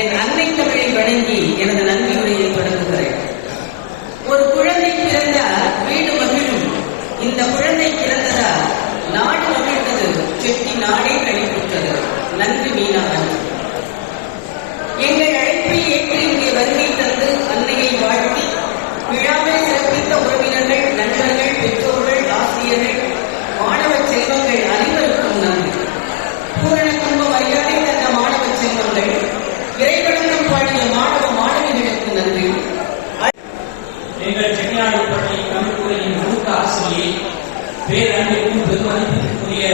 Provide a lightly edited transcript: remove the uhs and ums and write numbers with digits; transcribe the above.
என் அன்னை தமிழை வணங்கி எனது நன்றி உரையை தொடங்குகிறேன். ஒரு குழந்தை பிறந்தால் வீடு மகிழும். இந்த குழந்தை பிறந்ததா நாடு மகிழ்ந்தது, செட்டி நாடே கழிப்புற்றது. நன்றி மீனாவன். எங்கள் அழைப்பை ஏற்று இங்கே வருகை தந்து அன்னையை வாழ்த்தி விழாவை சிறப்பித்த உறவினர்கள், நண்பர்கள், பெற்றோர்கள், ஆசிரியர்கள், மாணவ செல்வங்கள் அனைவருக்கும் நன்றி. பூரண கும்ப மரியாதை தந்த மாணவ செல்வங்கள், இறைவணக்கம் பாடிய மாணவ மாணவிகளுக்கு நன்றி. எங்கள் செட்டிநாடு பள்ளி தமிழ்துறையின் மூத்த ஆசிரியை, பேரன்பிற்கும் பெருமதிப்பிற்குரிய